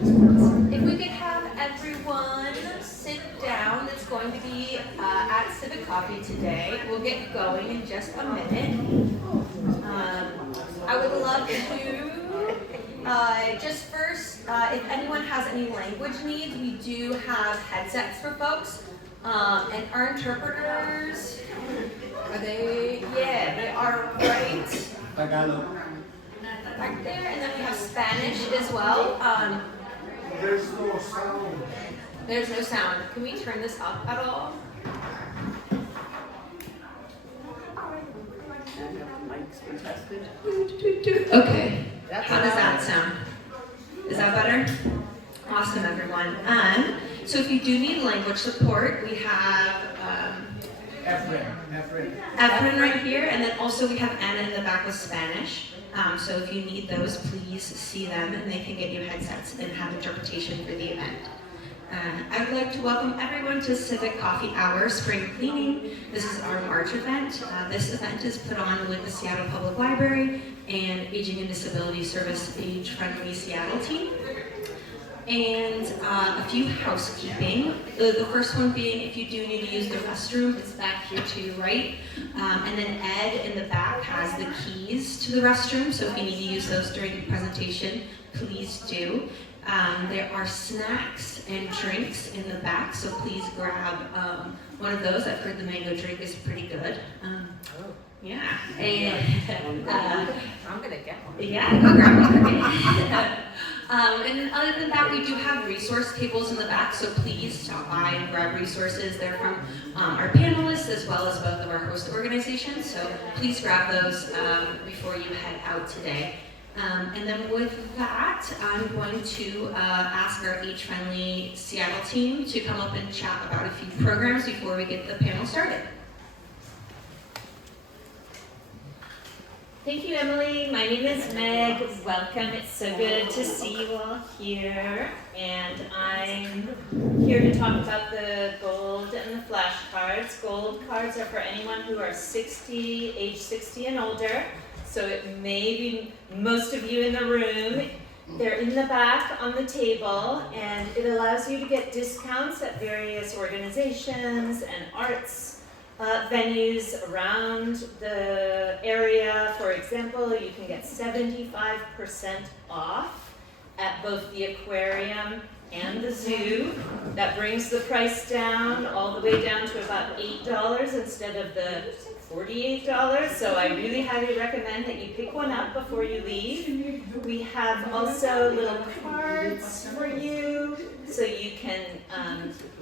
If we could have everyone sit down, it's going to be at Civic Coffee today. We'll get going in just a minute. I would love to, just first, if anyone has any language needs, we do have headsets for folks. And our interpreters, are they? Yeah, they are right Tagalog. back there. And then we have Spanish as well. There's no sound. There's no sound. Can we turn this up at all? Okay. How does that sound? Is that better? Awesome, everyone. So if you do need language support, we have Efren right here, and then also we have Anna in the back with Spanish. So if you need those, please see them, and they can get you headsets and have interpretation for the event. I would like to welcome everyone to Civic Coffee Hour Spring Cleaning. This is our March event. This event is put on with the Seattle Public Library and Aging and Disability Service Age Friendly Seattle team. And a few housekeeping. The first one being, if you do need to use the restroom, it's back here to your right. And then Ed in the back has the keys to the restroom, so if you need to use those during the presentation, please do. There are snacks and drinks in the back, so please grab one of those. I've heard the mango drink is pretty good. Yeah, and I'm gonna get one. Yeah, go grab one. And then other than that, we do have resource tables in the back, so please stop by and grab resources. They're from our panelists as well as both of our host organizations, so please grab those before you head out today. And then with that, I'm going to ask our age-friendly Seattle team to come up and chat about a few programs before we get the panel started. Thank you, Emily. My name is Meg. Welcome. It's so good to see you all here. And I'm here to talk about the gold and the flashcards. Gold cards are for anyone who are age 60 and older. So it may be most of you in the room. They're in the back on the table, and it allows you to get discounts at various organizations and arts venues around the area. For example, you can get 75% off at both the aquarium and the zoo. That brings the price down, all the way down to about $8 instead of the $48. So I really highly recommend that you pick one up before you leave. We have also little cards for you, so you can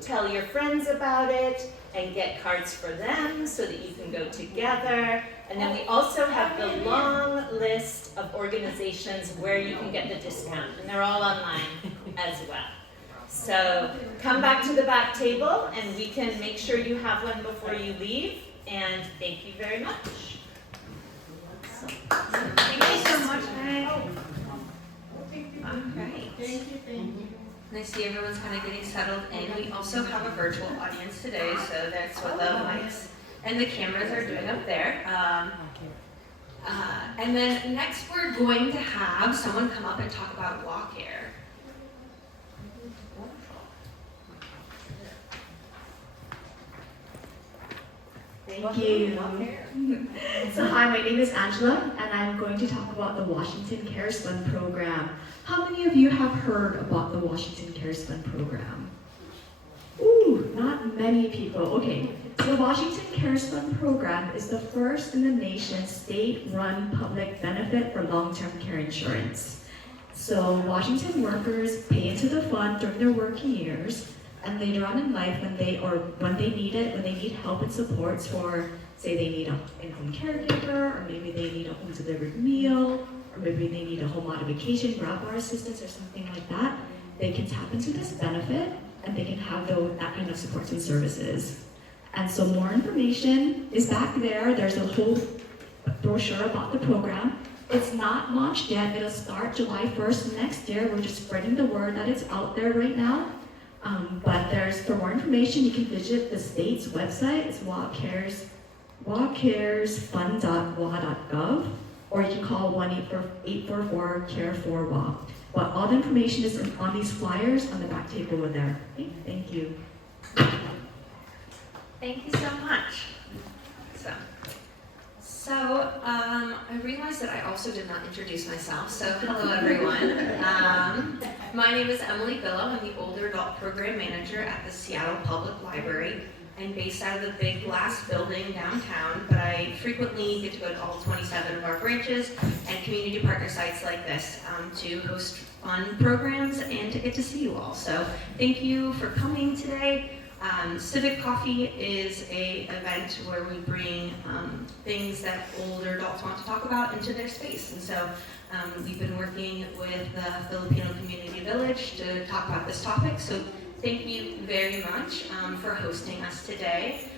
tell your friends about it and get cards for them so that you can go together. And then we also have the long list of organizations where you can get the discount, and they're all online as well. So come back to the back table and we can make sure you have one before you leave. And thank you very much. Thank you so much, Meg. All right. Thank you. And I see everyone's kind of getting settled in. We also have a virtual audience today, so that's what the mics and the cameras are doing up there. And then next we're going to have someone come up and talk about walk care. Thank you. So hi, my name is Angela, and I'm going to talk about the Washington Cares Fund program. How many of you have heard about the Washington Cares Fund program? Ooh, not many people. Okay, so the Washington Cares Fund program is the first in the nation state-run public benefit for long-term care insurance. So Washington workers pay into the fund during their working years, and later on in life, when they need help and supports for, say they need an in-home caregiver, or maybe they need a home-delivered meal, or maybe they need a home modification, grab bar assistance, or something like that, they can tap into this benefit, and they can have that kind of supports and services. And so more information is back there. There's a whole brochure about the program. It's not launched yet. It'll start July 1st next year. We're just spreading the word that it's out there right now. But for more information, you can visit the state's website. It's walkcaresfund.wa.gov, or you can call 1-844-CARE4WALK. But all the information is on these flyers on the back table over there. Okay, thank you. Thank you so much. So I realized that I also did not introduce myself, so hello everyone. My name is Emily Billow. I'm the Older Adult Program Manager at the Seattle Public Library. I'm based out of the big glass building downtown, but I frequently get to go to all 27 of our branches and community partner sites like this to host fun programs and to get to see you all. So thank you for coming today. Civic Coffee is an event where we bring things that older adults want to talk about into their space. And so we've been working with the Filipino Community Village to talk about this topic. So thank you very much for hosting us today.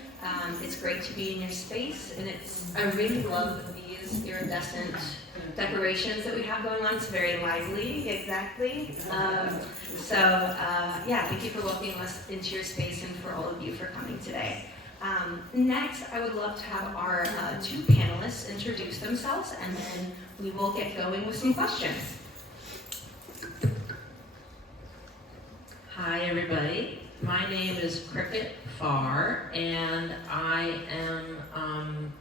It's great to be in your space, and I really love these iridescent decorations that we have going on. It's very lively, exactly. Yeah, thank you for welcoming us into your space and for all of you for coming today. Next, I would love to have our two panelists introduce themselves, and then we will get going with some questions. Hi everybody, my name is Cricket Farr, and I am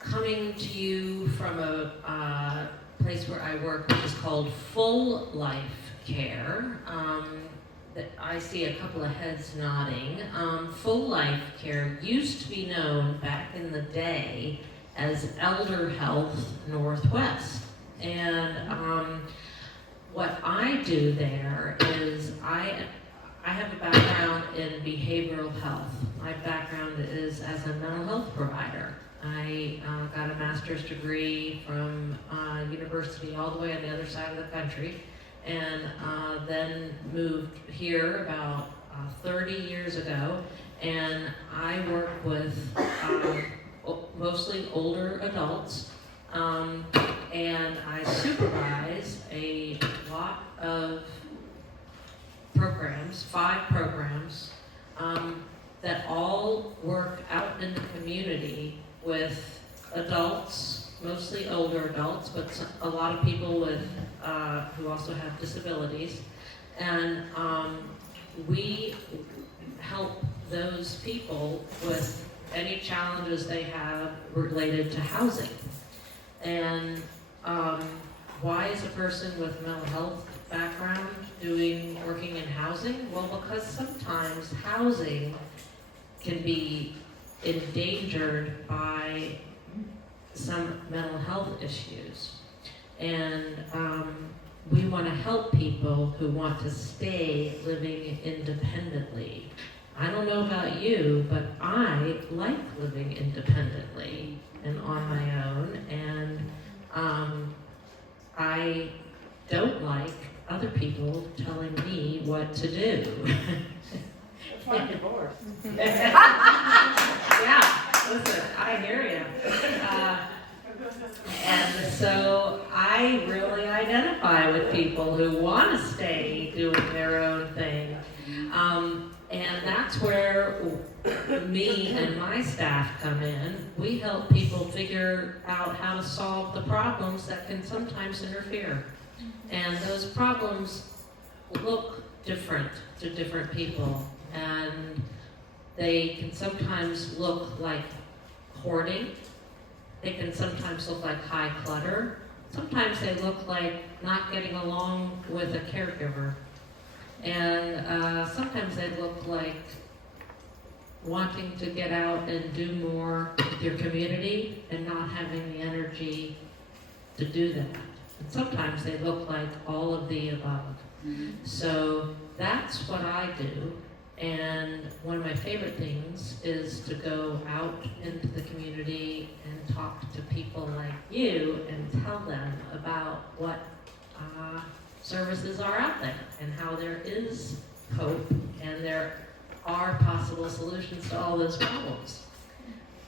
coming to you from a place where I work, which is called Full Life Care. That I see a couple of heads nodding. Full Life Care used to be known back in the day as Elder Health Northwest, and what I do there is I have a background in behavioral health. My background is as a mental health provider. I got a master's degree from university all the way on the other side of the country, and then moved here about 30 years ago, and I work with mostly older adults, and I supervise a lot of programs, 5 programs, that all work out in the community with adults, mostly older adults, but a lot of people with who also have disabilities, and we help those people with any challenges they have related to housing. And why is a person with a mental health background working in housing? Well, because sometimes housing can be endangered by some mental health issues. And we want to help people who want to stay living independently. I don't know about you, but I like living independently and on my own, and I don't like other people telling me what to do. It's like divorce. Yeah, listen, I hear you. And so I really identify with people who want to stay doing their own thing. And that's where me and my staff come in. We help people figure out how to solve the problems that can sometimes interfere. And those problems look different to different people. And they can sometimes look like hoarding. They can sometimes look like high clutter. Sometimes they look like not getting along with a caregiver. And sometimes they look like wanting to get out and do more with your community and not having the energy to do that. And sometimes they look like all of the above. So that's what I do. And one of my favorite things is to go out into the community and talk to people like you and tell them about what services are out there and how there is hope and there are possible solutions to all those problems.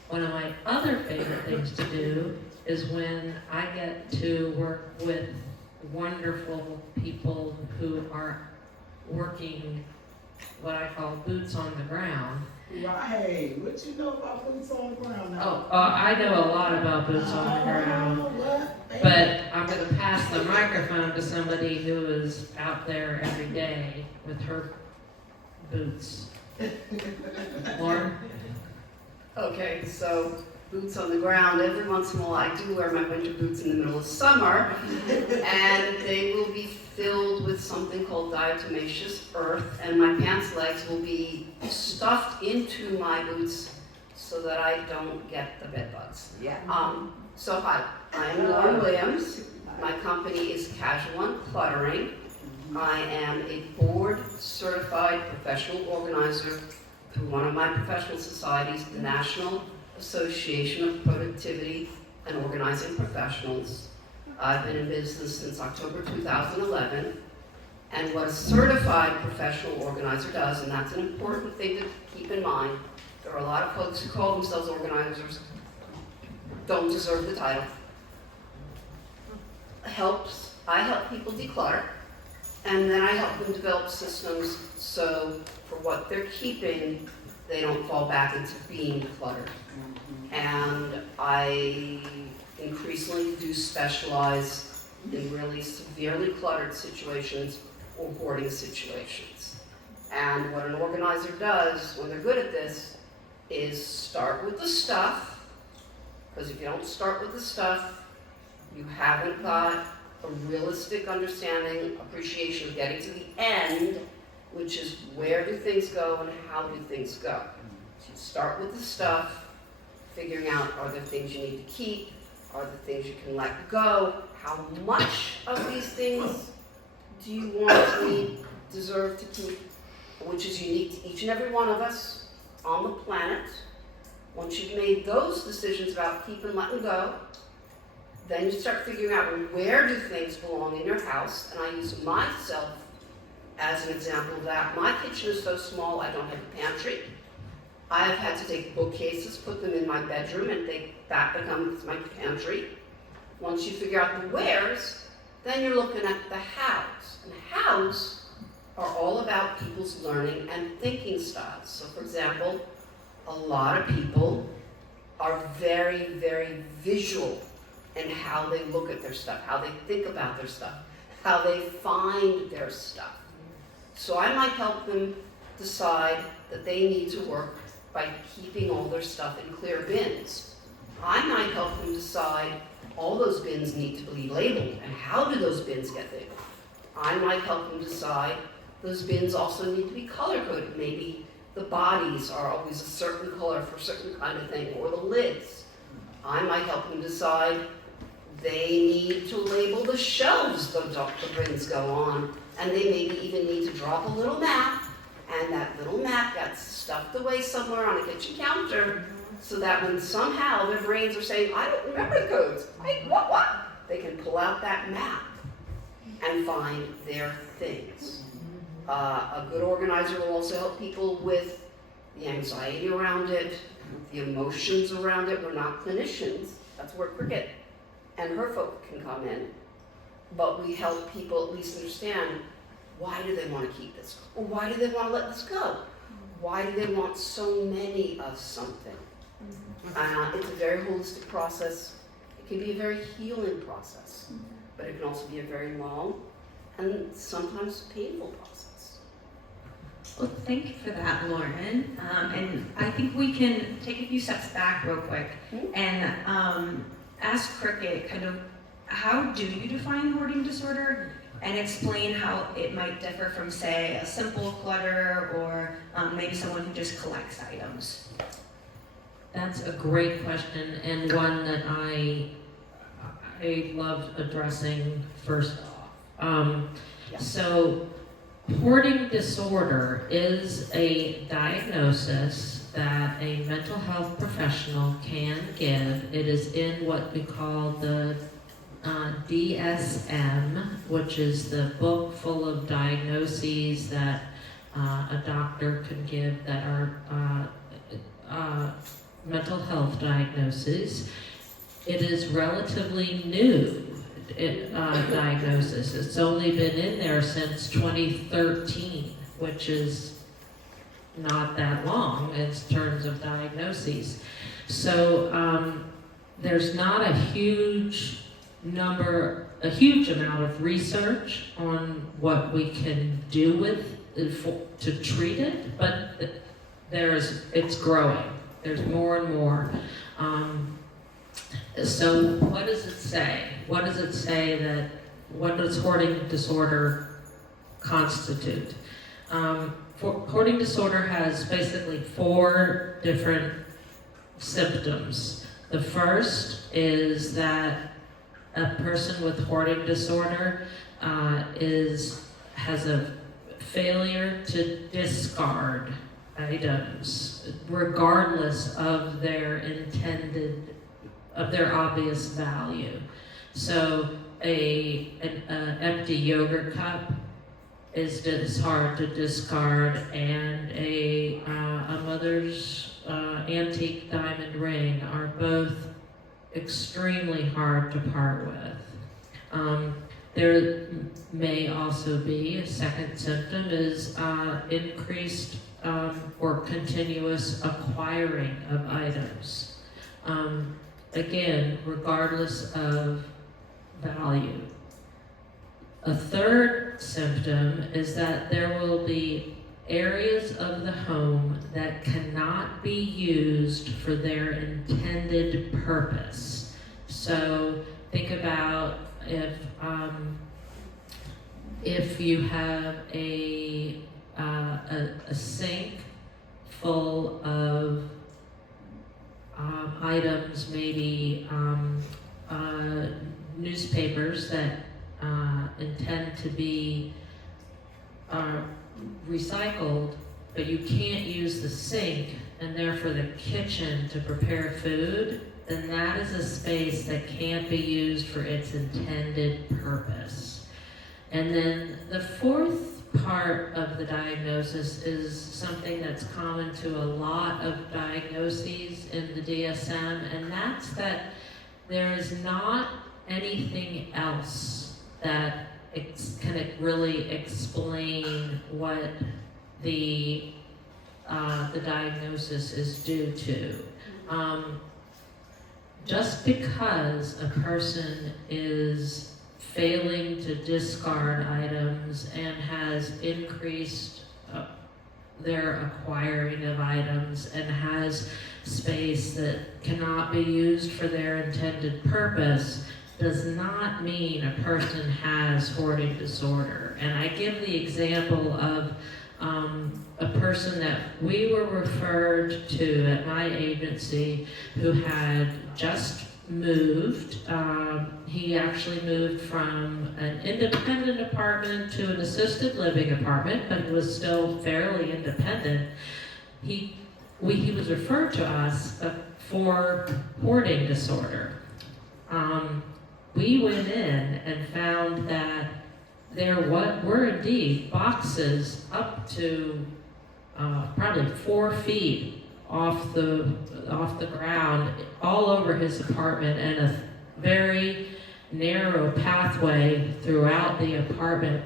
One of my other favorite things to do is when I get to work with wonderful people who are working what I call boots on the ground. Right. What you know about boots on the ground now? I know a lot about boots on the ground. What? But I'm going to pass the microphone to somebody who is out there every day with her boots. Lauren? Okay, so boots on the ground. Every once in a while I do wear my winter boots in the middle of summer, and they will be filled with something called diatomaceous earth, and my pants legs will be stuffed into my boots so that I don't get the bed bugs. Yeah. So hi, I'm Lauren Williams. My company is Casual Uncluttering. I am a board-certified professional organizer through one of my professional societies, the National Association of Productivity and Organizing Professionals. I've been in business since October 2011, and what a certified professional organizer does, and that's an important thing to keep in mind, there are a lot of folks who call themselves organizers, don't deserve the title. I help people declutter, and then I help them develop systems so for what they're keeping, they don't fall back into being cluttered. And I increasingly do specialize in really severely cluttered situations or hoarding situations. And what an organizer does when they're good at this is start with the stuff, because if you don't start with the stuff, you haven't got a realistic understanding, appreciation of getting to the end, which is where do things go and how do things go. So you start with the stuff, figuring out are there things you need to keep, are there things you can let go, how much of these things do you want, need, deserve to keep, which is unique to each and every one of us on the planet. Once you've made those decisions about keep and letting go, then you start figuring out, well, where do things belong in your house? And I use myself as an example of that. My kitchen is so small, I don't have a pantry. I have had to take bookcases, put them in my bedroom, and that becomes my pantry. Once you figure out the wheres, then you're looking at the hows. And hows are all about people's learning and thinking styles. So for example, a lot of people are very, very visual in how they look at their stuff, how they think about their stuff, how they find their stuff. So I might help them decide that they need to work by keeping all their stuff in clear bins. I might help them decide all those bins need to be labeled, and how do those bins get labeled? I might help them decide those bins also need to be color-coded. Maybe the bodies are always a certain color for a certain kind of thing, or the lids. I might help them decide they need to label the shelves the bins go on, and they maybe even need to drop a little map, and that little map gets stuffed away somewhere on a kitchen counter, so that when somehow their brains are saying, I don't remember the codes, what? They can pull out that map and find their things. A good organizer will also help people with the anxiety around it, the emotions around it. We're not clinicians, that's where Cricket and her folk can come in, but we help people at least understand, why do they want to keep this? Or why do they want to let this go? Why do they want so many of something? It's a very holistic process. It can be a very healing process, but it can also be a very long and sometimes painful process. Well, thank you for that, Lauren. And I think we can take a few steps back real quick and ask Cricket kind of, how do you define hoarding disorder? And explain how it might differ from, say, a simple clutter or maybe someone who just collects items. That's a great question, and one that I loved addressing first off. So hoarding disorder is a diagnosis that a mental health professional can give. It is in what we call the DSM, which is the book full of diagnoses that a doctor can give that are mental health diagnoses. It is relatively new diagnosis. It's only been in there since 2013, which is not that long in terms of diagnoses. So there's not a huge a huge amount of research on what we can do with it to treat it, but it's growing. There's more and more. So what does it say? What does it say what does hoarding disorder constitute? Hoarding disorder has basically 4 different symptoms. The first is that a person with hoarding disorder has a failure to discard items, regardless of their obvious value. So an empty yogurt cup is hard to discard, and a mother's antique diamond ring are both extremely hard to part with. There may also be a second symptom is increased or continuous acquiring of items. Again, regardless of value. A third symptom is that there will be areas of the home that cannot be used for their intended purpose. So think about if you have a sink full of items, maybe newspapers that intend to be recycled, but you can't use the sink and therefore the kitchen to prepare food, then that is a space that can't be used for its intended purpose. And then the fourth part of the diagnosis is something that's common to a lot of diagnoses in the DSM, and that's that there is not anything else that can really explain what the diagnosis is due to. Just because a person is failing to discard items and has increased their acquiring of items and has space that cannot be used for their intended purpose does not mean a person has hoarding disorder. And I give the example of a person that we were referred to at my agency who had just moved. He actually moved from an independent apartment to an assisted living apartment, but he was still fairly independent. He was referred to us for hoarding disorder. We went in and found that there were indeed boxes up to probably 4 feet off the ground all over his apartment, and a very narrow pathway throughout the apartment.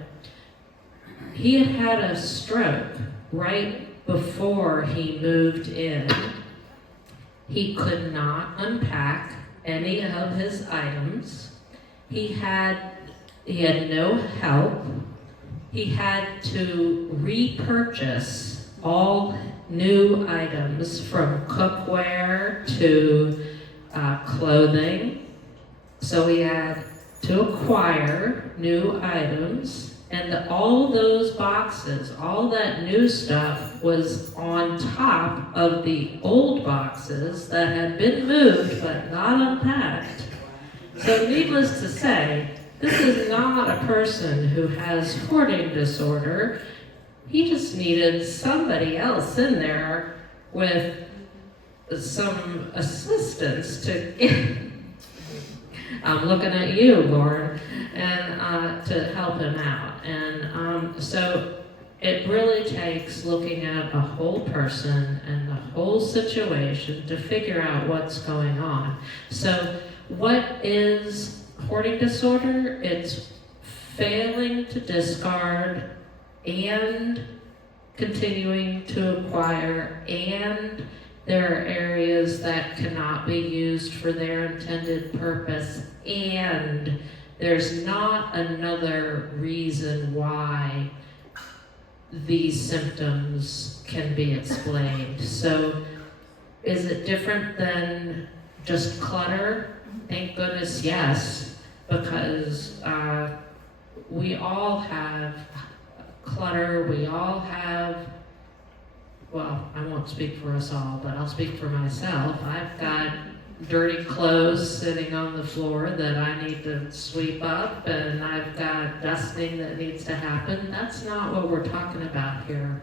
He had had a stroke right before he moved in. He could not unpack any of his items. He had no help. He had to repurchase all new items, from cookware to clothing. So he had to acquire new items, and all those boxes, all that new stuff was on top of the old boxes that had been moved but not unpacked. So needless to say, this is not a person who has hoarding disorder. He just needed somebody else in there with some assistance to get, I'm looking at you, Lauren, and to help him out. And so it really takes looking at a whole person and the whole situation to figure out what's going on. So what is hoarding disorder? It's failing to discard and continuing to acquire and There are areas that cannot be used for their intended purpose, and there's not another reason why these symptoms can be explained. So, is it different than just clutter? Thank goodness, yes, because we all have clutter, we all have, well, I won't speak for us all, but I'll speak for myself. I've got dirty clothes sitting on the floor that I need to sweep up, and I've got dusting that needs to happen. That's not what we're talking about here.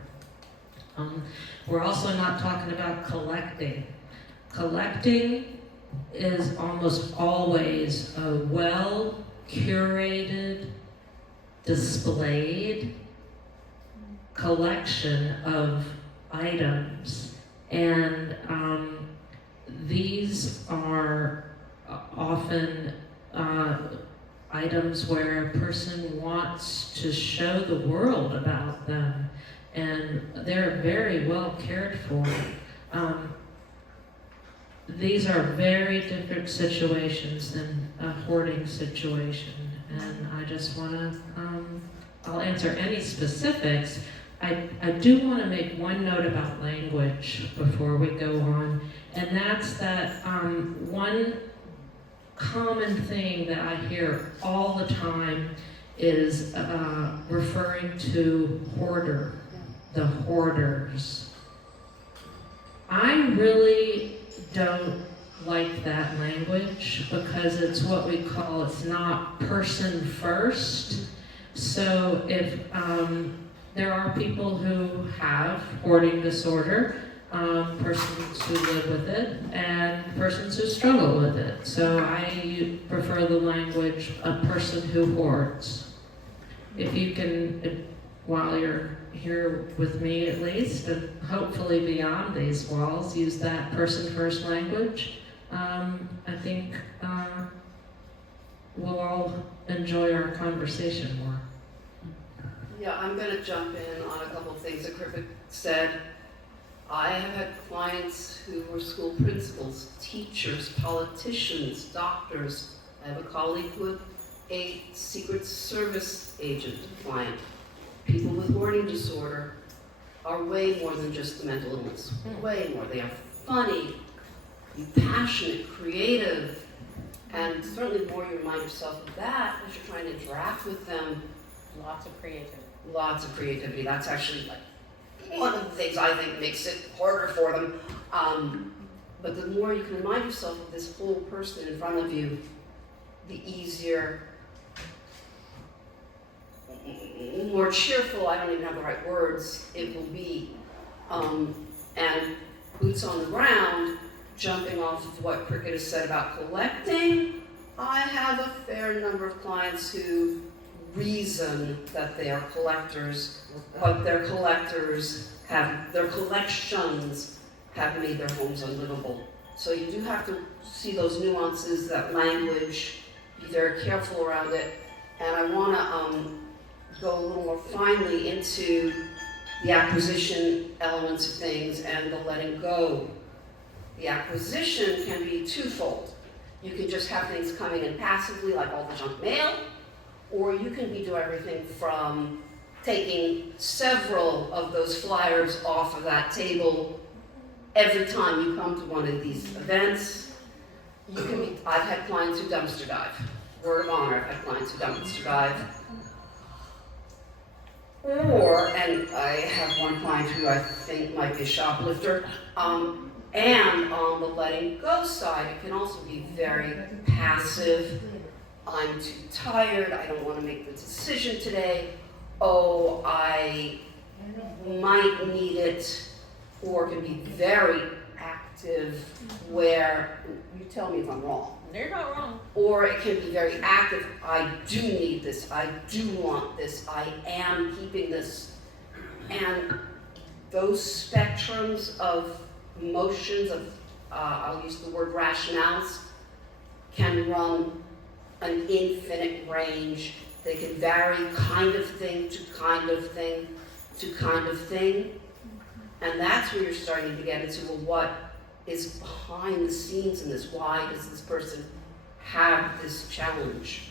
We're also not talking about collecting. Collecting is almost always a well-curated, displayed collection of items, and these are often items where a person wants to show the world about them, and they're very well cared for. These are very different situations than a hoarding situation, and I just want to, I'll answer any specifics. I do want to make one note about language before we go on, and that's that one common thing that I hear all the time is referring to hoarder, the hoarders. I really don't like that language because it's what we call, it's not person first. So if there are people who have hoarding disorder, persons who live with it, and persons who struggle with it. So I prefer the language, a person who hoards. If you can, while you're here with me at least, and hopefully beyond these walls, use that person first language, I think we'll all enjoy our conversation more. Yeah, I'm going to jump in on a couple of things that Krippik said. I have had clients who were school principals, teachers, politicians, doctors. I have a colleague with a Secret Service agent client. People with hoarding disorder are way more than just the mental illness. Way more. They are funny, passionate, creative, and certainly the more you remind yourself of that as you're trying to interact with them. Lots of creativity. Lots of creativity. That's actually like one of the things I think makes it harder for them. But the more you can remind yourself of this whole person in front of you, the easier, more cheerful, I don't even have the right words, it will be. And boots on the ground, jumping off of what Cricket has said about collecting, I have a fair number of clients who reason that they are collectors, but their collections have made their homes unlivable. So you do have to see those nuances, that language, be very careful around it. And I want to go a little more finely into the acquisition elements of things and the letting go. The acquisition can be twofold. You can just have things coming in passively, like all the junk mail, or you can do everything from taking several of those flyers off of that table every time you come to one of these events. I've had clients who dumpster dive. Word of honor, I've had clients who dumpster dive. And I have one client who I think might be a shoplifter. And on the letting go side, it can also be very passive. I'm too tired, I don't want to make the decision today. Oh, I might need it. Or it can be very active where, you tell me if I'm wrong. They're not wrong. Or it can be very active, I do need this, I do want this, I am keeping this. And those spectrums of emotions, I'll use the word rationales, can run an infinite range. They can vary kind of thing to kind of thing to kind of thing. And that's where you're starting to get into, well, is behind the scenes in this? Why does this person have this challenge?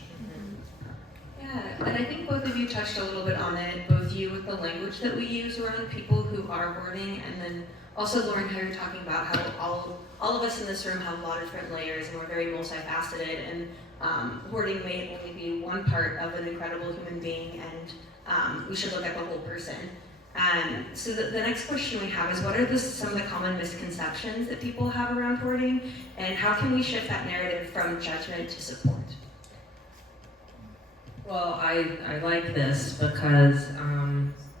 Yeah, and I think both of you touched a little bit on it, both you with the language that we use around people who are hoarding, and then also Lauren, how you're talking about how all of us in this room have a lot of different layers and we're very multifaceted, and hoarding may only be one part of an incredible human being, and we should look at the whole person. So the next question we have is, what are some of the common misconceptions that people have around hoarding, and how can we shift that narrative from judgment to support? Well, I like this because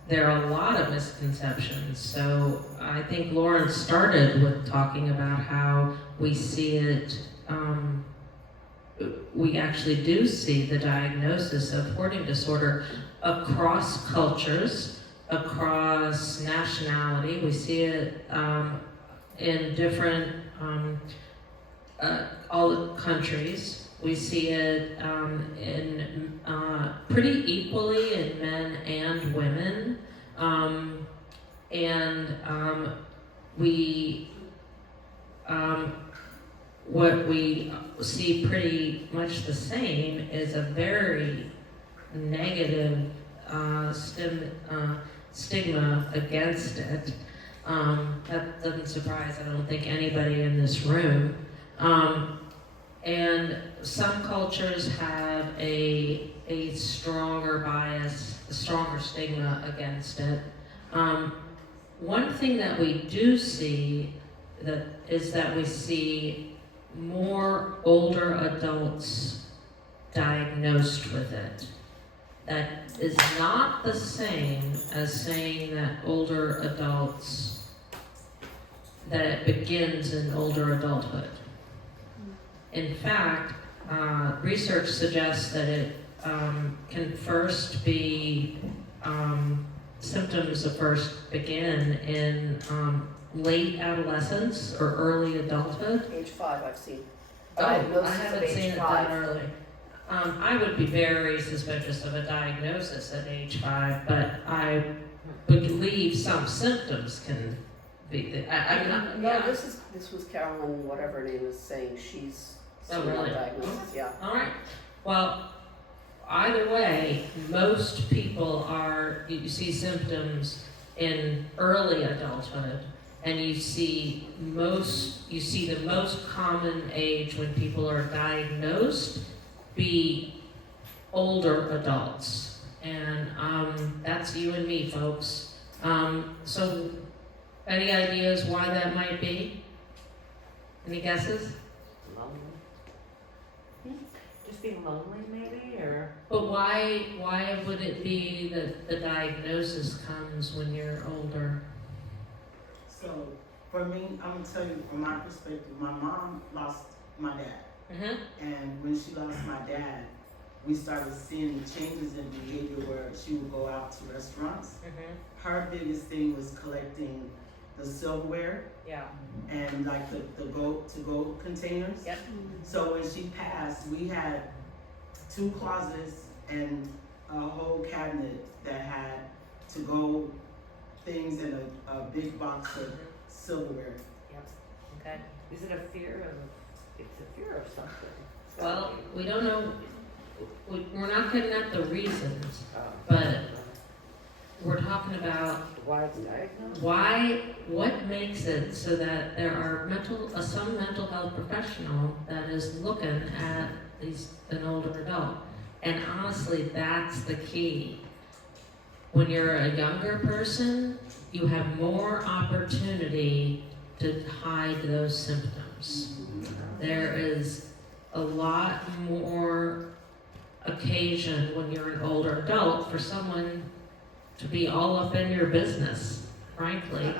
there are a lot of misconceptions. So I think Lauren started with talking about how we see it, we actually do see the diagnosis of hoarding disorder across cultures, across nationality. We see it in different, all countries. We see it in pretty equally in men and women, what we see pretty much the same is a very negative stigma against it. That doesn't surprise, I don't think, anybody in this room. And some cultures have a stronger bias, a stronger stigma against it. One thing that we do see is that we see more older adults diagnosed with it. That is not the same as saying that older adults, that it begins in older adulthood. In fact, research suggests that it can first be, symptoms first begin in late adolescence or early adulthood. Age 5, I've seen. I Diagnosis of haven't age seen it 5. that early. I would be very suspicious of a diagnosis at age 5, but I believe some symptoms can be. I'm not. No, Yeah. this was Carolyn, whatever her name is, saying she's Oh, seen really? that diagnosis. Yeah. All right. Well, either way, most people you see symptoms in early adulthood, and you see the most common age when people are diagnosed be older adults, and that's you and me, folks. So, any ideas why that might be? Any guesses? Just being lonely, maybe, or But why would it be that the diagnosis comes when you're older? So, for me, I'm gonna tell you from my perspective, my mom lost my dad. Mm-hmm. And when she lost my dad, we started seeing changes in behavior where she would go out to restaurants. Mm-hmm. Her biggest thing was collecting the silverware yeah. and like the to-go containers. Yep. So when she passed, we had 2 closets and a whole cabinet that had to-go things in a big box of silverware. Okay. Is it a fear of? It's a fear of something. Well, we don't know. We're not getting at the reasons, but we're talking about Why it's diagnosed? what makes it so that there are some mental health professional that is looking at an older adult. And honestly, that's the key. When you're a younger person, you have more opportunity to hide those symptoms. There is a lot more occasion when you're an older adult for someone to be all up in your business, frankly.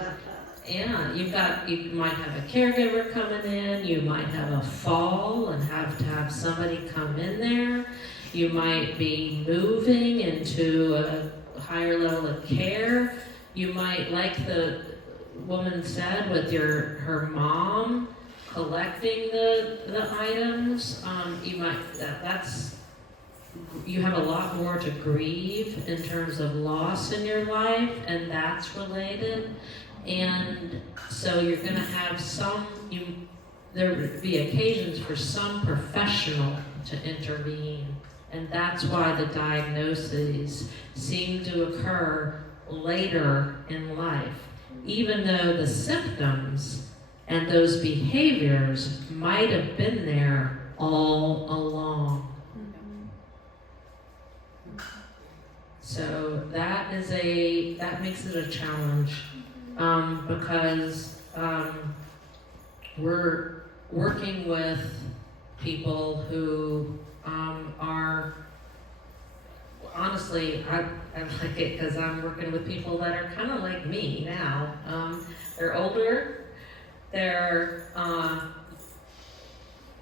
Yeah, you might have a caregiver coming in, you might have a fall and have to have somebody come in there. You might be moving into a higher level of care. You might, like the woman said, with her mom collecting the items. You have a lot more to grieve in terms of loss in your life, and that's related. And so you're gonna have there would be occasions for some professional to intervene. And that's why the diagnoses seem to occur later in life, even though the symptoms and those behaviors might have been there all along. So that makes it a challenge, because we're working with people who are, honestly, I like it because I'm working with people that are kind of like me now. They're older,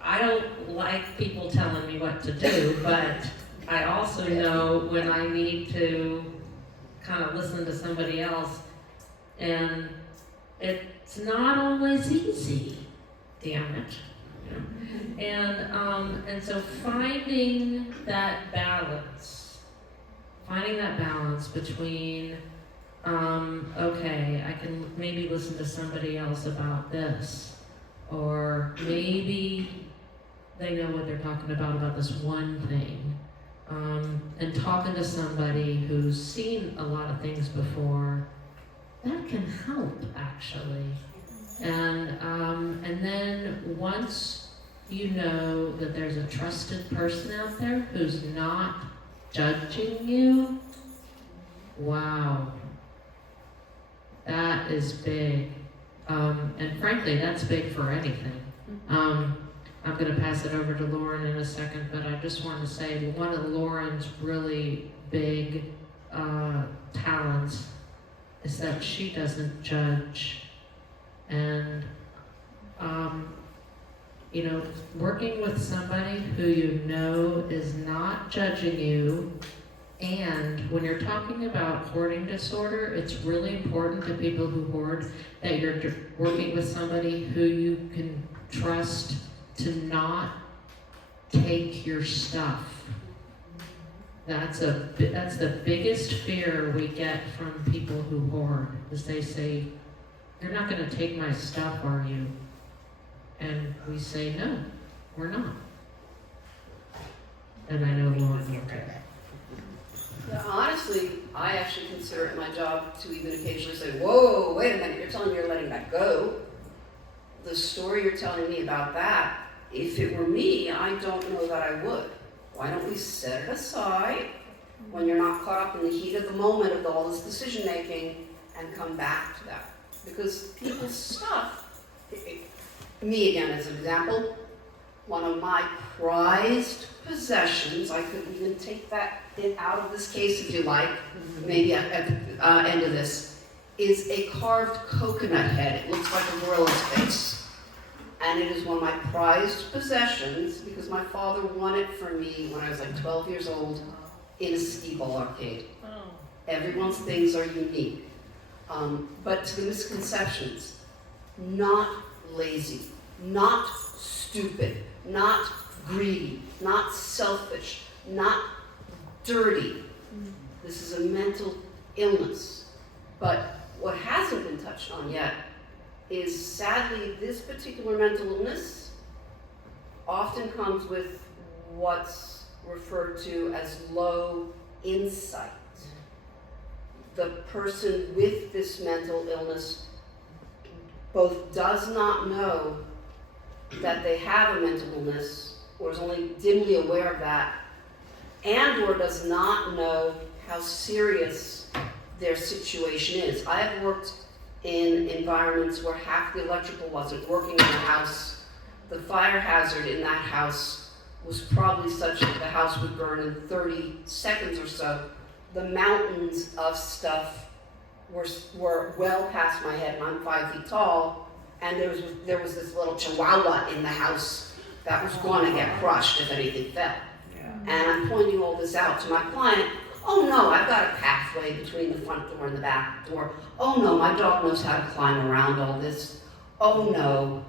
I don't like people telling me what to do, but I also know when I need to kind of listen to somebody else, and it's not always easy, damn it. And so finding that balance between, okay, I can maybe listen to somebody else about this, or maybe they know what they're talking about this one thing, and talking to somebody who's seen a lot of things before, that can help actually. And then once you know that there's a trusted person out there who's not judging you, wow, that is big. And frankly, that's big for anything. I'm going to pass it over to Lauren in a second, but I just want to say one of Lauren's really big talents is that she doesn't judge. And, working with somebody who you know is not judging you, and when you're talking about hoarding disorder, it's really important to people who hoard that you're working with somebody who you can trust to not take your stuff. That's the biggest fear we get from people who hoard, is they say, "You're not going to take my stuff, are you?" And we say, "No, we're not." And I know Lauren will too. Yeah, honestly, I actually consider it my job to even occasionally say, "Whoa, wait a minute, you're telling me you're letting that go? The story you're telling me about that, if it were me, I don't know that I would. Why don't we set it aside when you're not caught up in the heat of the moment of all this decision making and come back to that?" Because people's stuff, me again as an example, one of my prized possessions, I could even take that out of this case if you like, maybe at the end of this, is a carved coconut head. It looks like a gorilla's face. And it is one of my prized possessions because my father won it for me when I was like 12 years old in a skee-ball arcade. Everyone's things are unique. But to the misconceptions, not lazy, not stupid, not greedy, not selfish, not dirty. This is a mental illness. But what hasn't been touched on yet is, sadly, this particular mental illness often comes with what's referred to as low insight. The person with this mental illness both does not know that they have a mental illness, or is only dimly aware of that, and or does not know how serious their situation is. I have worked in environments where half the electrical wasn't working in the house. The fire hazard in that house was probably such that the house would burn in 30 seconds or so. The mountains of stuff were well past my head, and I'm 5 feet tall, and there was this little chihuahua in the house that was going to get crushed if anything fell. And I'm pointing all this out to my client. "Oh no, I've got a pathway between the front door and the back door. Oh no, my dog knows how to climb around all this. Oh no,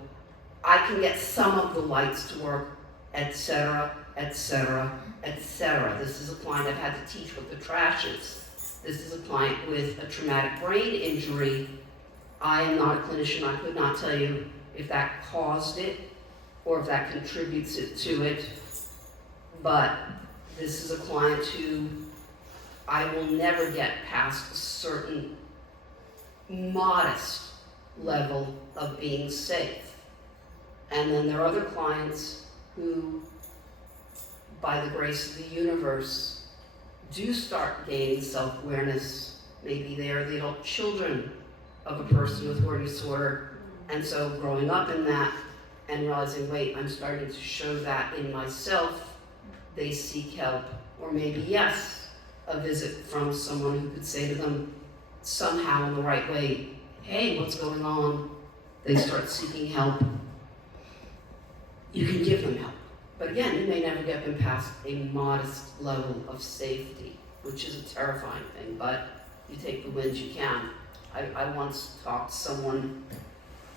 I can get some of the lights to work," etc., etc., etc. This is a client I've had to teach what the trash is. This is a client with a traumatic brain injury. I am not a clinician, I could not tell you if that caused it or if that contributes to it, but this is a client who I will never get past a certain modest level of being safe. And then there are other clients who, by the grace of the universe, do start gaining self-awareness. Maybe they are the adult children of a person with hoarding disorder, and so growing up in that and realizing, wait, I'm starting to show that in myself, they seek help. Or maybe, yes, a visit from someone who could say to them somehow in the right way, hey, what's going on? They start seeking help. You can give them help. But again, you may never get them past a modest level of safety, which is a terrifying thing, but you take the wins you can. I once talked someone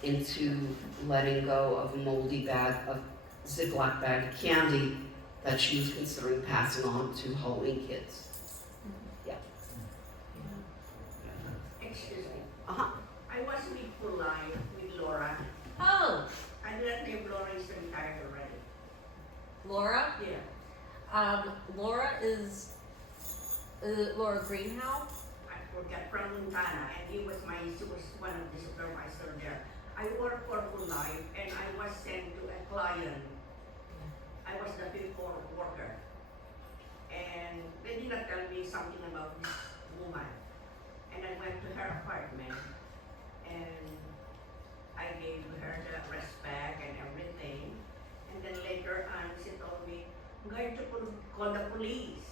into letting go of a moldy bag, a Ziploc bag of candy that she was considering passing on to Halloween kids. Excuse me. Uh-huh. I was with Full Life with Laura. Oh, I that name Laura is retired already. Laura? Yeah. Laura is it Laura Greenhouse? I forgot from Montana, and he was one of the supervisor there. I worked for Full Life, and I was sent to a client. I was the people worker, and they did not tell me something about this woman. And I went to her apartment, and I gave her the respect and everything. And then later on, she told me, I'm going to call the police.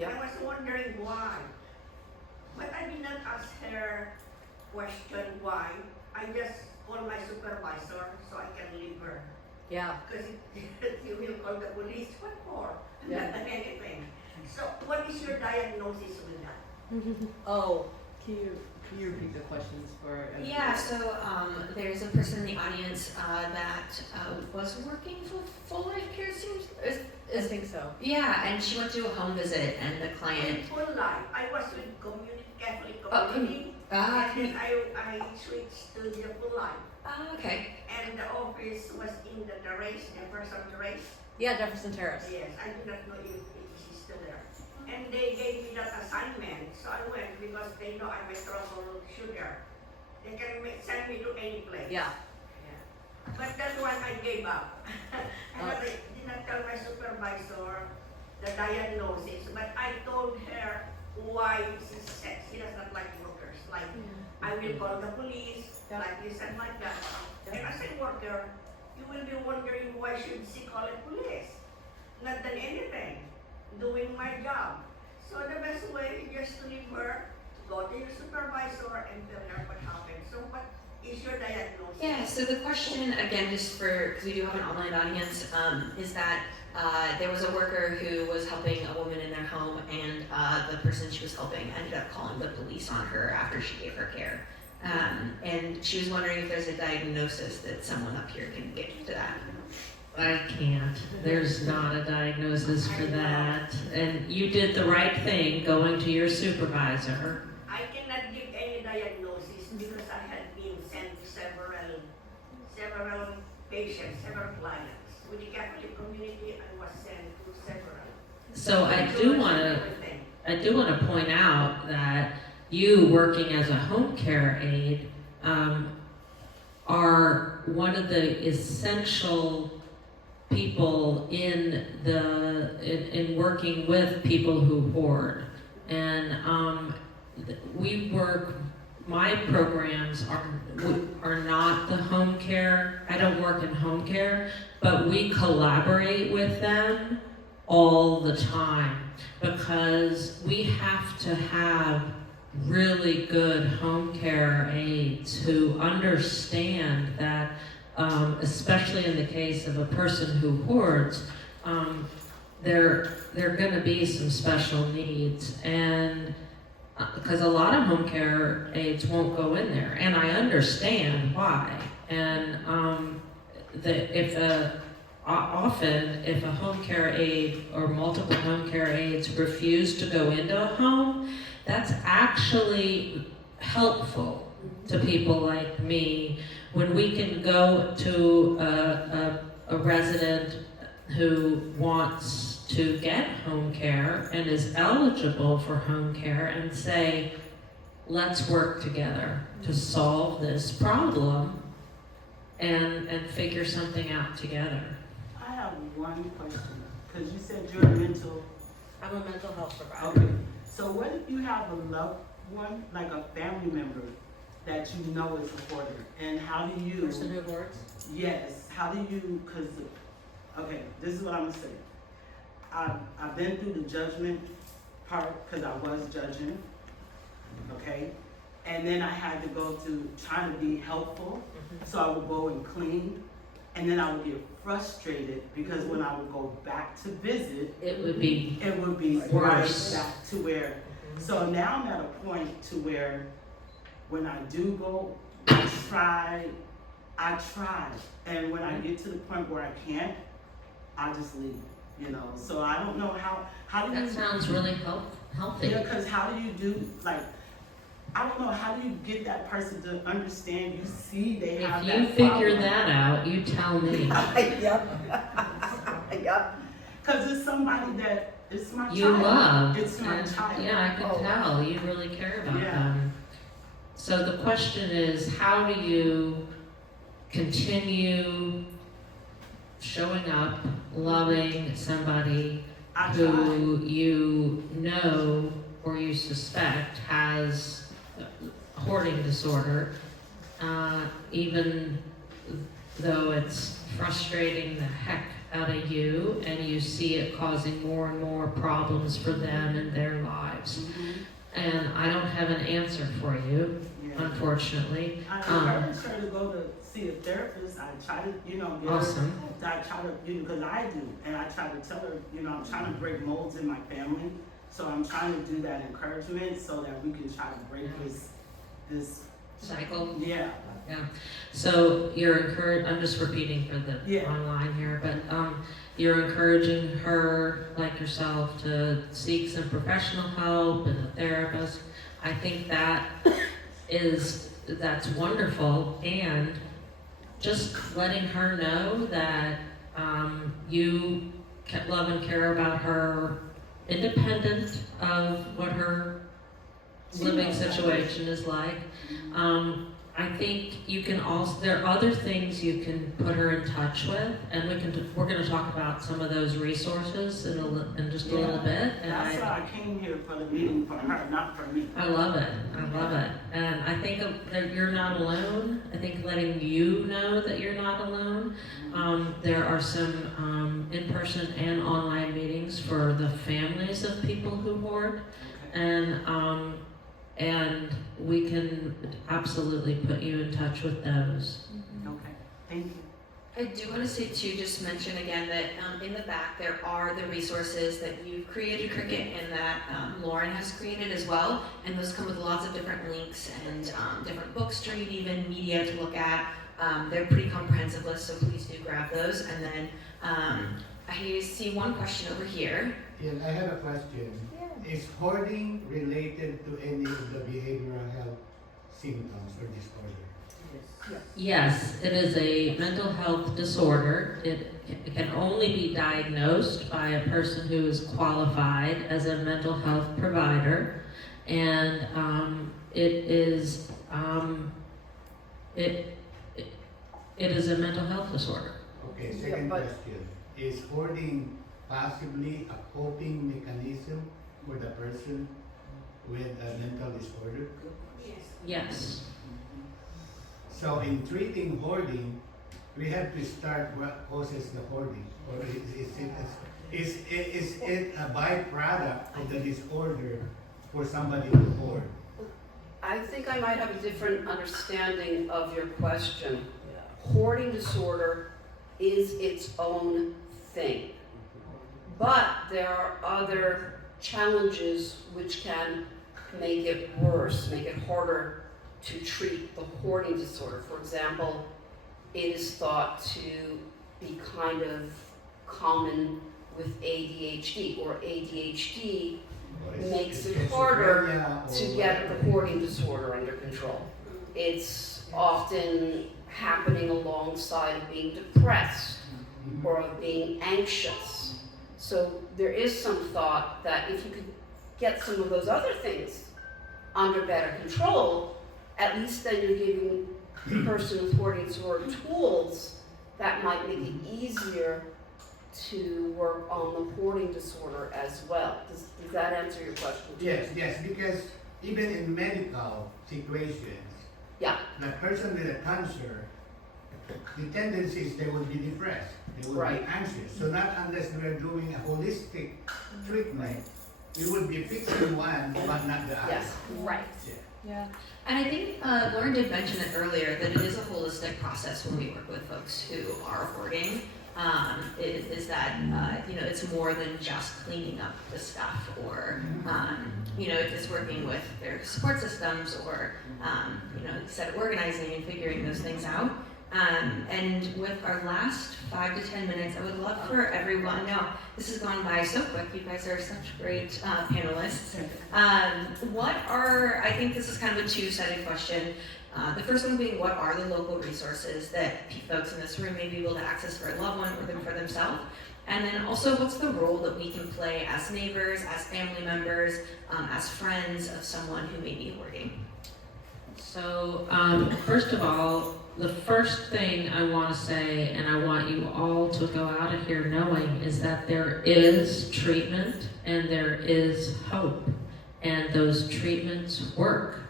Yep. I was wondering why. But I did not ask her question why. I just called my supervisor so I can leave her. Yeah. Because you will call the police. What for? Yeah. Not done anything. So what is your diagnosis with that? Oh, Can you repeat the questions for? Yeah, so there's a person in the audience that was working for Full Life Care, I think so. yeah, and she went to a home visit, and the client. Full Life. I was with Catholic Oh, community, Ah, and then I switched to the Full Life. okay. And the office was in the terrace, the first on terrace. Yeah, Jefferson Terrace. Yes, I do not know if she's still there. And they gave me that assignment, so I went because they know I'm a trouble shooter. They can send me to any place. Yeah. But that one I gave up. I did not tell my supervisor the diagnosis, but I told her why she said she does not like workers. Like, I will call the police, like this and like that. And as a worker, you will be wondering why should she call the police? Not done anything, doing my job. So the best way is just to leave her, go to your supervisor and tell her what happened. So what is your diagnosis? Yeah, so the question, again, just for, because we do have an online audience, is that there was a worker who was helping a woman in their home, and the person she was helping ended up calling the police on her after she gave her care. And she was wondering if there's a diagnosis that someone up here can give to that. I can't. There's not a diagnosis for that. And you did the right thing going to your supervisor. I cannot give any diagnosis because I had been sent to several patients, several clients. With the Catholic community, I was sent to several. So I do want to point out that you working as a home care aide are one of the essential people in working with people who hoard. And my programs are not the home care. I don't work in home care, but we collaborate with them all the time because we have to have really good home care aides who understand that, especially in the case of a person who hoards, there are going to be some special needs, and because a lot of home care aides won't go in there, and I understand why. And often if a home care aide or multiple home care aides refuse to go into a home, that's actually helpful to people like me when we can go to a resident who wants to get home care and is eligible for home care and say, let's work together to solve this problem and figure something out together. I have one question, because you said you're a mental, I'm a mental health provider. okay. So what if you have a loved one, like a family member, that you know is a hoarder? And how do you? Person who hoards? Yes, how do you, because, okay, this is what I'm gonna say. I've been through the judgment part, because I was judging, okay? And then I had to go to trying to be helpful, so I would go and clean, and then I would get frustrated, because when I would go back to visit, It would be it would be worse. right back to where, so now I'm at a point to where when I do go, I try, and when I get to the point where I can't, I just leave, you know, so I don't know how do you. That sounds really healthy. Yeah, cause how do you do, like, I don't know, how do you get that person to understand, you see they have If that you figure problem? that out, you tell me. Yep. Cause it's somebody that, it's my You child. love. It's my and, child. Yeah, I can tell. You really care about Yeah. them. So the question is, how do you continue showing up, loving somebody I try. who you know or you suspect has hoarding disorder, even though it's frustrating the heck out of you and you see it causing more and more problems for them in their lives. Mhm. And I don't have an answer for you, Yeah. unfortunately. I encourage her to go to see a therapist. I try to, get Awesome. her, I try to, because I do, and I try to tell her, I'm trying to break molds in my family. So I'm trying to do that encouragement so that we can try to break this, Cycle. yeah. So you're I'm just repeating for the Yeah. online here, but you're encouraging her, like yourself, to seek some professional help and a therapist. I think that's wonderful, and just letting her know that you love and care about her independent of what her living situation is like. I think you can also, there are other things you can put her in touch with, and we're going to talk about some of those resources in just a little bit. And That's why I came here for the meeting for her, not for me. I love it. And I think that you're not alone. I think letting you know that you're not alone. There are some in-person and online meetings for the families of people who hoard, and we can absolutely put you in touch with those. Okay, thank you. I do want to say too, just mention again that in the back there are the resources that you've created, Cricket, and that Lauren has created as well. And those come with lots of different links and different books to read, even media to look at. They're pretty comprehensive list, so please do grab those. And then I see one question over here. Yeah, I have a question. Is hoarding related to any of the behavioral health symptoms or disorder? Yes, it is a mental health disorder. It can only be diagnosed by a person who is qualified as a mental health provider, and it is a mental health disorder. Okay, second question. Is hoarding possibly a coping mechanism for the person with a mental disorder? Yes. So in treating hoarding, we have to start what causes the hoarding, or is it a byproduct of the disorder for somebody to hoard? I think I might have a different understanding of your question. Hoarding disorder is its own thing, but there are other challenges which can make it worse, make it harder to treat the hoarding disorder. For example, it is thought to be kind of common with ADHD, or ADHD makes it harder to get the hoarding disorder under control. it's often happening alongside of being depressed or of being anxious. So there is some thought that if you could get some of those other things under better control, at least then you're giving the person with hoarding disorder tools that might make it easier to work on the hoarding disorder as well. Does that answer your question? Yes, because even in medical situations, Yeah. the person with a cancer, the tendency is they will be depressed, they will Right. be anxious. So not unless we're doing a holistic treatment, we would be fixing one but not the other. Yes. Right. Yeah, and I think Lauren did mention it earlier that it is a holistic process when we work with folks who are hoarding. Is that it's more than just cleaning up the stuff, or it's working with their support systems, or instead of organizing and figuring those things out. And with our last 5 to 10 minutes, I would love for everyone, now this has gone by so quick, you guys are such great panelists. I think this is kind of a two-sided question. The first one being, what are the local resources that folks in this room may be able to access for a loved one or them for themselves? And then also, what's the role that we can play as neighbors, as family members, as friends of someone who may be hoarding? So, first of all, the first thing I want to say, and I want you all to go out of here knowing, is that there is treatment and there is hope, and those treatments work.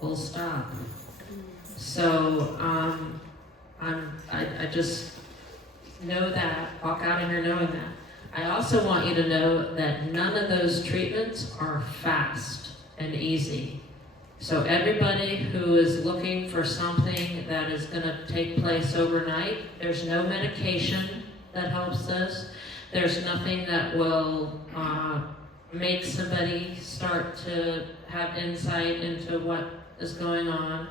Full stop. So, I just know that, walk out of here knowing that. I also want you to know that none of those treatments are fast and easy. So everybody who is looking for something that is going to take place overnight, there's no medication that helps this. There's nothing that will make somebody start to have insight into what is going on.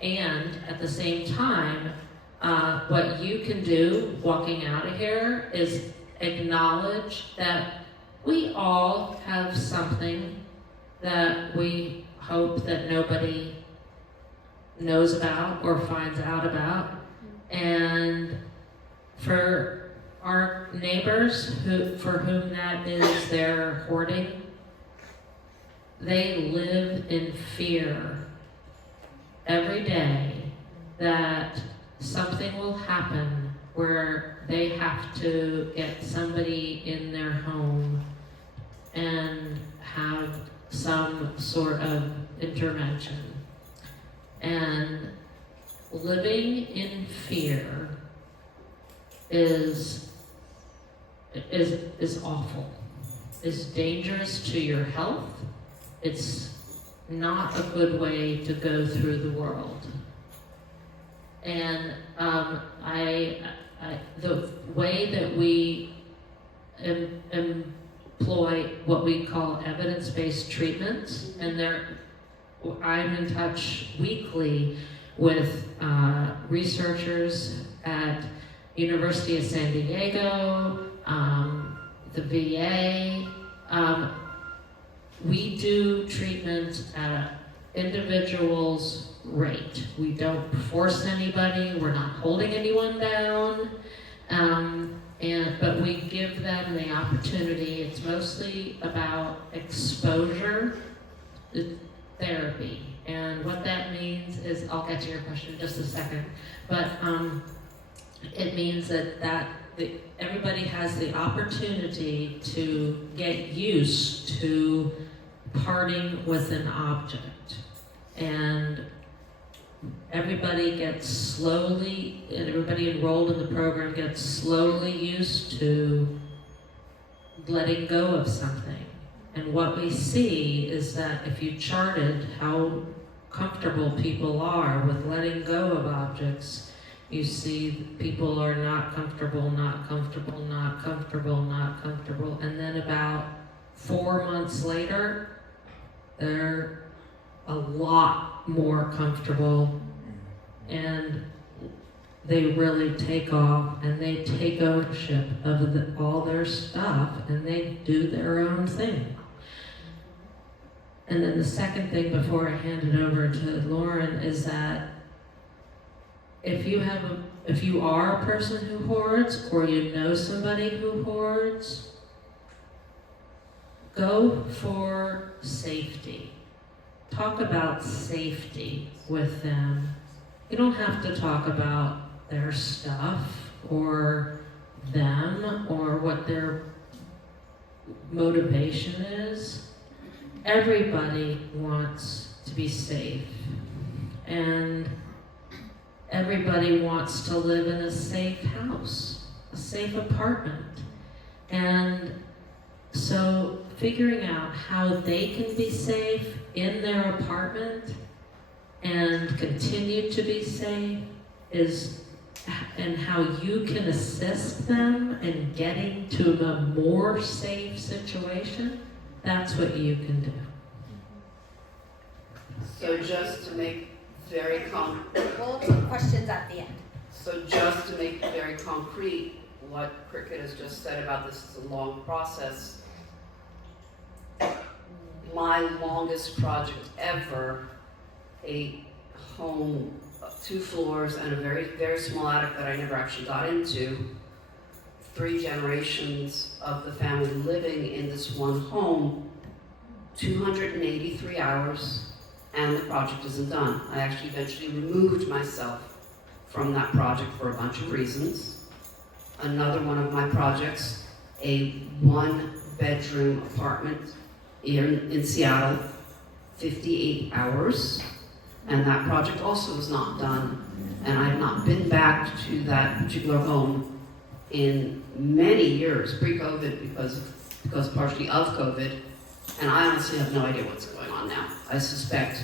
And at the same time, what you can do walking out of here is acknowledge that we all have something that we hope that nobody knows about or finds out about. And for our neighbors for whom that is their hoarding, they live in fear every day that something will happen where they have to get somebody in their home and have some sort of intervention. And living in fear is awful. It's dangerous to your health. It's not a good way to go through the world. And the way that we employ what we call evidence-based treatments, and I'm in touch weekly with researchers at University of San Diego, the VA. We do treatment at individuals' rate. We don't force anybody, we're not holding anyone down, but we give them the opportunity. It's mostly about exposure to therapy. And what that means is, I'll get to your question in just a second, but it means that everybody has the opportunity to get used to parting with an object. And everybody enrolled in the program gets slowly used to letting go of something. And what we see is that if you charted how comfortable people are with letting go of objects, you see people are not comfortable, not comfortable, not comfortable, not comfortable. And then about 4 months later, they're a lot more comfortable, and they really take off and they take ownership of all their stuff and they do their own thing. And then the second thing before I hand it over to Lauren is that if you are a person who hoards or you know somebody who hoards, go for safety. Talk about safety with them. You don't have to talk about their stuff or them or what their motivation is. Everybody wants to be safe, and everybody wants to live in a safe house, a safe apartment. And so figuring out how they can be safe in their apartment and continue to be safe and how you can assist them in getting to a more safe situation, that's what you can do. So just to make very We'll take questions at the end. So just to make it very concrete, what Cricket has just said about this is a long process. My longest project ever, a home, 2 floors and a very, very small attic that I never actually got into, 3 generations of the family living in this one home, 283 hours, and the project isn't done. I actually eventually removed myself from that project for a bunch of reasons. Another one of my projects, a 1-bedroom apartment in Seattle, 58 hours, and that project also was not done. And I have not been back to that particular home in many years, pre-COVID, because partially of COVID, and I honestly have no idea what's going on now. I suspect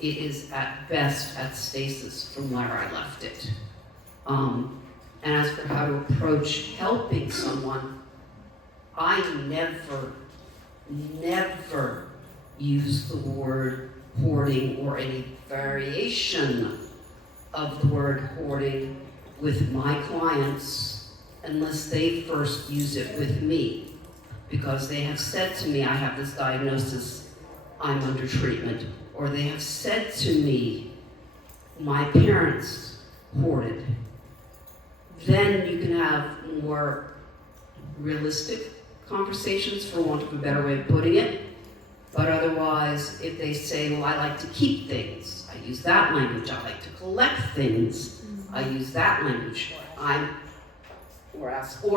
it is at best at stasis from where I left it. And as for how to approach helping someone, I never use the word hoarding or any variation of the word hoarding with my clients unless they first use it with me, because they have said to me, I have this diagnosis, I'm under treatment, or they have said to me, my parents hoarded. Then you can have more realistic conversations, for want of a better way of putting it. But otherwise, if they say, well, I like to keep things, I use that language. I like to collect things, I use that language. Or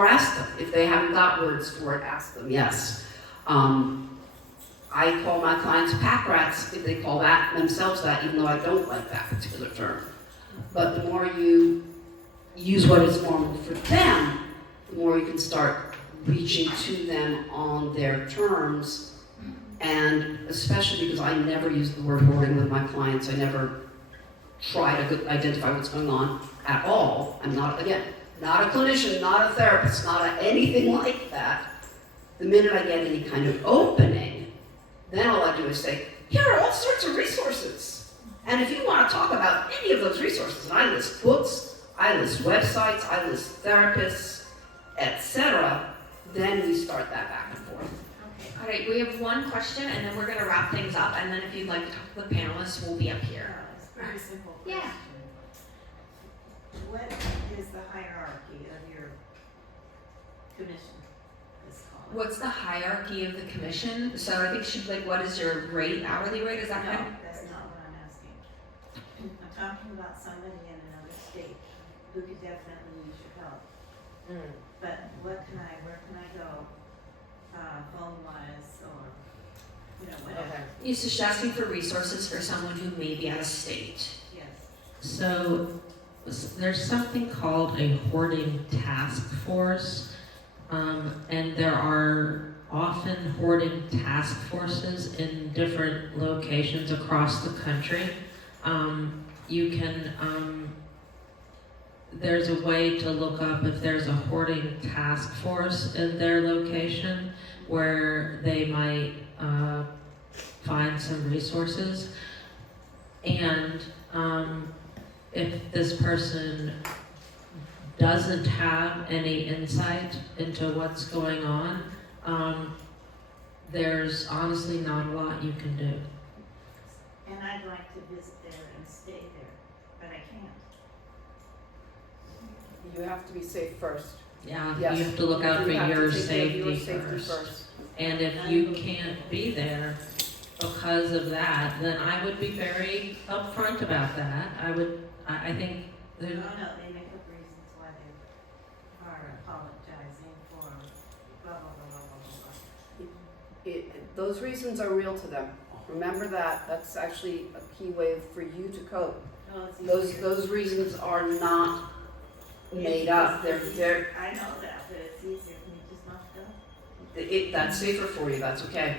ask them. If they haven't got words for it, ask them, yes. I call my clients pack rats if they call that themselves that, even though I don't like that particular term. But the more you use what is normal for them, the more you can start reaching to them on their terms. And especially because I never use the word hoarding with my clients, I never try to identify what's going on at all. I'm not, again, not a clinician, not a therapist, not anything like that. The minute I get any kind of opening, then all I do is say, here are all sorts of resources. And if you want to talk about any of those resources, and I list books, I list websites, I list therapists, etc., then we start that back and forth. All right, we have one question, and then we're going to wrap things up. And then if you'd like to talk to the panelists, we'll be up here. Very simple Yeah. question. What is the hierarchy of your commission? Let's call it. What's the hierarchy of the commission? So I think she's like, what is your rate, hourly rate? Is that No, kind of? that's not what I'm asking. I'm talking about somebody in another state who could definitely use your help. But where can I go, phone-wise or, whatever? She's just asking for resources for someone who may be out of state. Yes. So there's something called a hoarding task force, and there are often hoarding task forces in different locations across the country. You can, there's a way to look up if there's a hoarding task force in their location where they might find some resources. And if this person doesn't have any insight into what's going on, there's honestly not a lot you can do. And I'd like to visit there and stay there, but I can't. You have to be safe first. Yeah, Yes. you have to look out You for have to your take care of your safety first. And if you can't be there because of that, then I would be very upfront about that. I think No, that, they make up reasons why they are apologizing for blah, blah, blah, blah, blah, blah. Those reasons are real to them. Remember that. That's actually a key way for you to cope. Well, it's easier. Those reasons are not made up. They're I know that, but it's easier for me just not to go. that's safer for you. That's okay.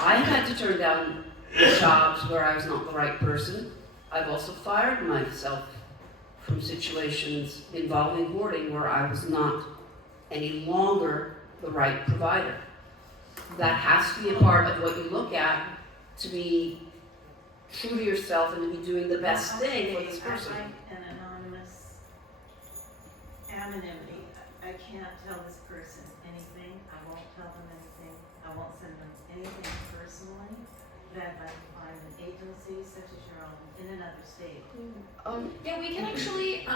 I had to turn down jobs where I was not the right person. I've also fired myself from situations involving hoarding where I was not any longer the right provider. That has to be a part of what you look at to be true to yourself and to be doing the best thing for this person. I like an anonymous anonymity. I can't tell this person anything. I won't tell them anything. I won't send them anything personally. But I'd like to find an agency such as your own in another state. Yeah, we can actually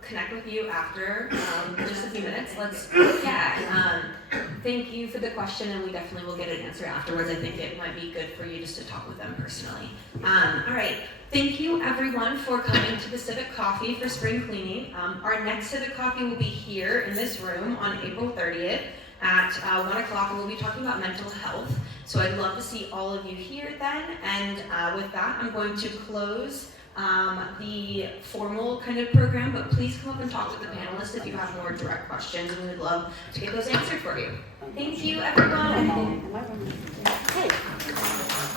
connect with you after just a few minutes. Thank you for the question, and we definitely will get an answer afterwards. I think it might be good for you just to talk with them personally. All right, thank you everyone for coming to the Civic Coffee for spring cleaning. Our next Civic Coffee will be here in this room on April 30th at 1 o'clock, and we'll be talking about mental health. So I'd love to see all of you here then, and with that, I'm going to close the formal kind of program, but please come up and talk with the panelists if you have more direct questions, and we'd love to get those answered for you. Thank you, everyone. Hey.